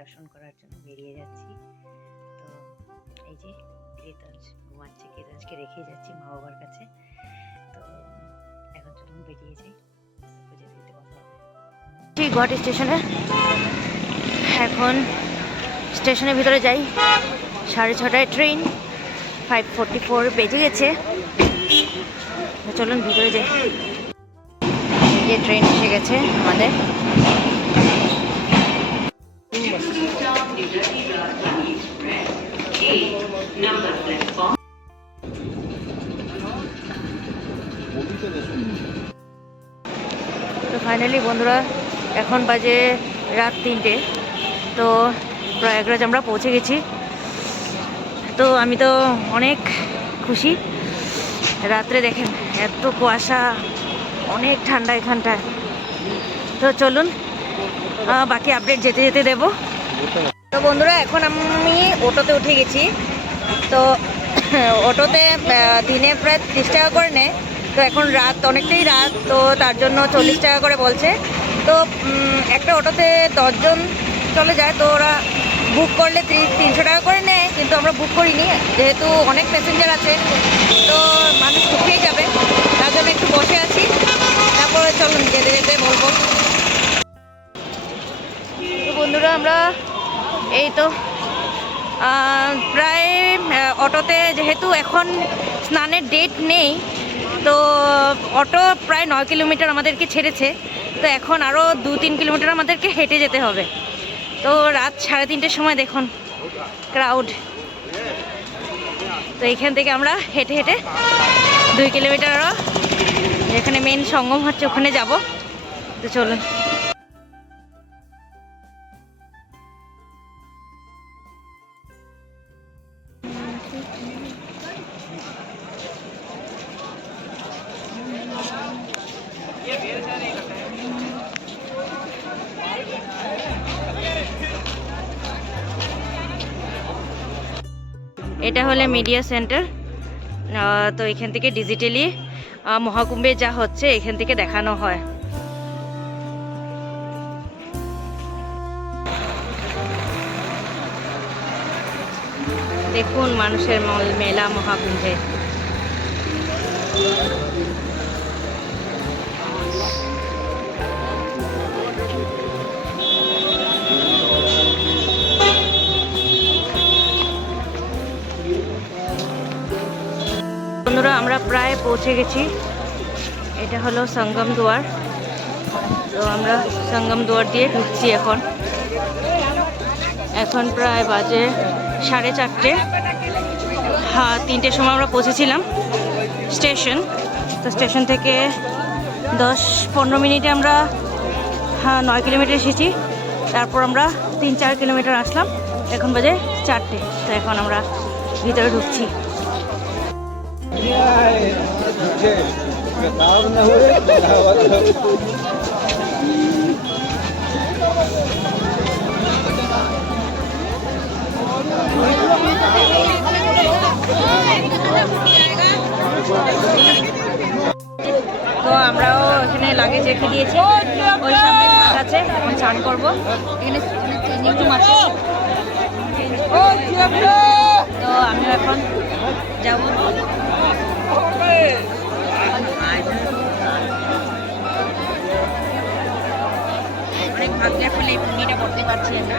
দর্শন করার জন্য বেরিয়ে যাচ্ছি। তো এই যে কীর্তঞ্জ ঘুমাচ্ছে, কীর্তঞ্জকে রেখে যাচ্ছি মা বাবার কাছে। তো এখন চলুন বেরিয়ে যাই, পুজো দিতে কথা হবে। ঠিক গুয়াহাটি স্টেশনে, এখন স্টেশনের ভিতরে যাই। 6:30টায় ট্রেন, 5:44 বেজে গেছে। চলুন ভিতরে যাই। এই যে ট্রেন এসে গেছে আমাদের। তো ফাইনালি বন্ধুরা, এখন বাজে রাত 3টে। তো প্রয়াগরাজ আমরা পৌঁছে গেছি। তো আমি তো অনেক খুশি। রাত্রে দেখেন এত কুয়াশা, অনেক ঠান্ডা এখানটায়। তো চলুন বাকি আপডেট যেতে যেতে দেব। তো বন্ধুরা, এখন আমি অটোতে উঠে গেছি। তো অটোতে দিনে প্রায় 30 টাকা করে নেয়। তো এখন রাত, অনেকটাই রাত, তো তার জন্য 40 টাকা করে বলছে। তো একটা অটোতে 10 জন চলে যায়। তো ওরা বুক করলে 300 টাকা করে নেয়, কিন্তু আমরা বুক করিনি, যেহেতু অনেক প্যাসেঞ্জার আছে। তো মানুষ শুকিয়ে যাবে, তার জন্য একটু বসে আছি। তারপরে চলুন যেতে যেতে বলবো। তো বন্ধুরা, আমরা এই তো প্রায় অটোতে, যেহেতু এখন স্নানের ডেট নেই, তো অটো প্রায় 9 কিলোমিটার আমাদেরকে ছেড়েছে। তো এখন আরও 2-3 কিলোমিটার আমাদেরকে হেঁটে যেতে হবে। তো রাত 3:30টার সময় দেখুন ক্রাউড। তো এখান থেকে আমরা হেঁটে হেঁটে 2 কিলোমিটার আরও যেখানে মেন সঙ্গম হচ্ছে ওখানে যাব। তো চলুন। এটা হলো মিডিয়া সেন্টার। তো এখান থেকে ডিজিটালি মহাকুম্ভে যা হচ্ছে এখান থেকে দেখানো হয়। দেখুন মানুষের মেলা মহাকুম্ভে। বন্ধুরা, আমরা প্রায় পৌঁছে গেছি। এটা হলো সঙ্গম দুয়ার। তো আমরা সঙ্গম দুয়ার দিয়ে ঢুকছি এখন। এখন প্রায় বাজে 4:30। হ্যাঁ, 3টের সময় আমরা পৌঁছেছিলাম স্টেশন। তো স্টেশন থেকে 10-15 মিনিটে আমরা 9 কিলোমিটার এসেছি। তারপর আমরা 3-4 কিলোমিটার আসলাম। এখন বাজে 4টে। তো এখন আমরা ভিতরে ঢুকছি। তো আমরাও এখানে লাগেজ রেখে দিয়েছি। ওই সামনে ঘাট আছে, এখন স্নান করবো। এখানে চেঞ্জিং রুম আছে। তো আমি এখন যাবো। অনেক ভাগ্যের ফলে এই পুণ্যটা করতে পারছি আমরা।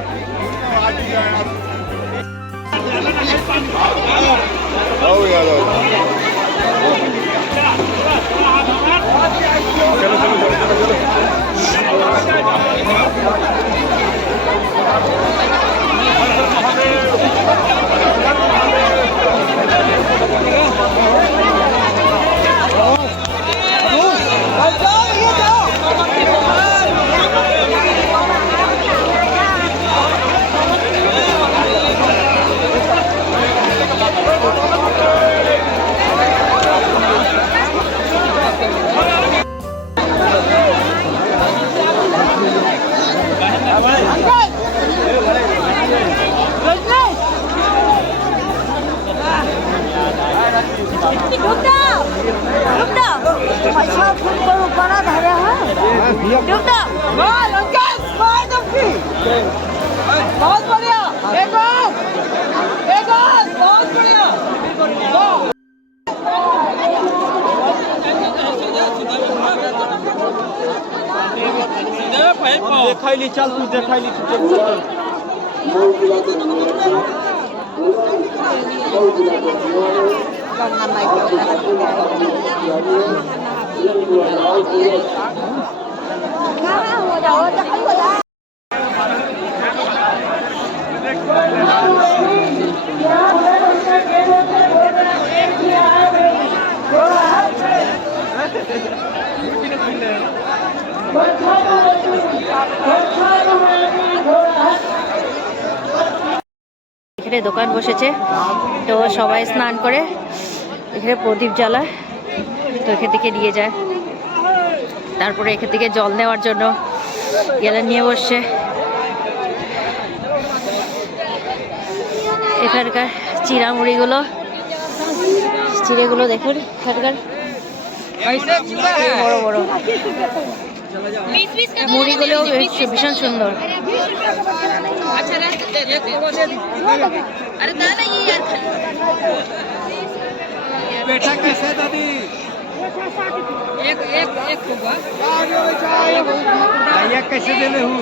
डूब दो। দেখাইলি, চল তুই দেখাইলি, এখানে দোকান বসেছে, তো সবাই স্নান করে এখানে প্রদীপ জ্বালায়, তো এখান থেকে নিয়ে যায়। তারপরে এখান থেকে জল নেওয়ার জন্য গেলে নিয়ে বসছে। এখানকার চিড়ামুড়িগুলো, চিড়েগুলো দেখুন, এখানকার বড় বড় মুড়িগুলো ভীষণ সুন্দর। बेटा कैसे दादी? एक होगा। भैया कैसे देने हूँ?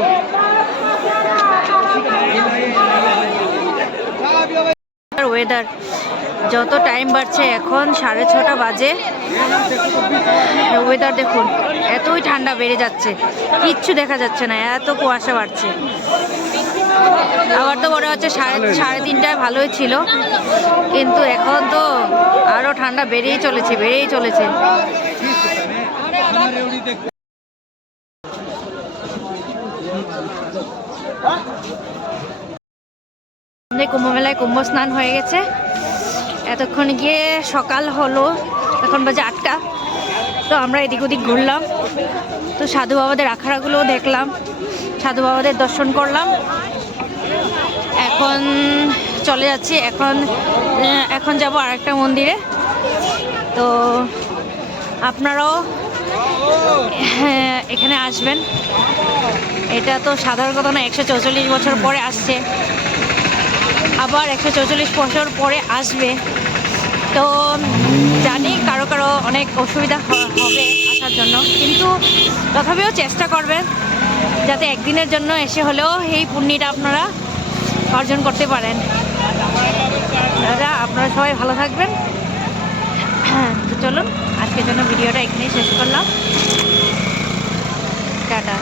ওয়েদার যত টাইম বাড়ছে, এখন 6:30 বাজে, ওয়েদার দেখুন এতই ঠান্ডা বেড়ে যাচ্ছে, কিচ্ছু দেখা যাচ্ছে না, এত কুয়াশা বাড়ছে। আবার তো মনে হচ্ছে 3:30টায় ভালোই ছিল, কিন্তু এখন তো আরো ঠান্ডা বেড়েই চলেছে। কুম্ভ মেলায় কুম্ভ স্নান হয়ে গেছে, এতক্ষণ গিয়ে সকাল হলো, এখন বাজে 8টা। তো আমরা এদিক ওদিক ঘুরলাম, তো সাধু বাবাদের আখড়াগুলোও দেখলাম, সাধু বাবাদের দর্শন করলাম। এখন চলে যাচ্ছি, এখন যাব আরেকটা মন্দিরে। তো আপনারাও এখানে আসবেন, এটা তো সাধারণ কথা না, 144 বছর পরে আসছে, আবার 144 বছর পরে আসবে। তো জানি কারো কারো অনেক অসুবিধা হবে আসার জন্য, কিন্তু তথাপিও চেষ্টা করবেন যাতে একদিনের জন্য এসে হলেও এই পুণ্যটা আপনারা অর্জন করতে পারেন। দাদা, আপনারা সবাই ভালো থাকবেন। তো চলুন, আজকের জন্য ভিডিওটা এখানেই শেষ করলাম। টাটা।